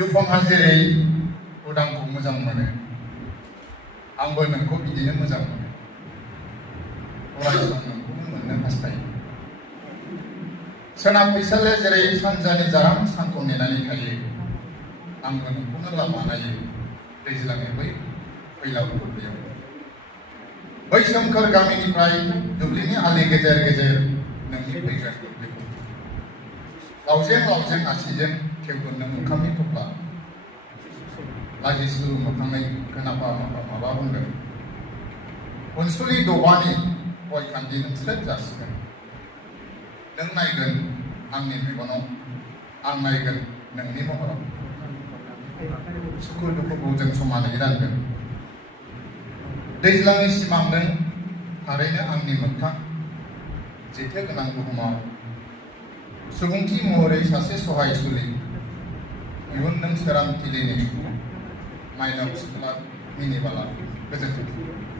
दुफांआ जेरै उदांखौ मोजां मोनो आंबो नोंखौ बिदिनो मोजां मोनो अराय सम नोंखौनो मोननो हास्थायो सोनाब फैसालिया जेरै सानजानि जारां सानखौ नेनानै थायो आंबो नोंखौनो लामा नायो दैज्लांनि बै फैलाव दुब्लियाव बै सोमखोर गामिनिफ्राय दुब्लिनि आलि गेजेर गेजेर नोंनि फैगोन दुब्लिखौ लावजें लावजें आसिजों खेवगोन नों ओंखामनि थफ्ला लाजिस्लु मोखाङै खोनाफा माबा बुंदों अनसुलि दबानि गय खान्दि नोंस्रोद जासिगोन नों नायगोन आंनि मेगनाव आं नायगोन नोंनि महराव सुखु दुखुखौ जों समानै रानगोन दैज्लांनि सिमां नों थारैनो आंनि मोगथां जेथो गोनां बुहुमाव सुबुंथि महरै सासे सहायसुलि इयुन नों सोरां थिलिनि माइनाव सिख्ला मिनिबाला गोजोन्थों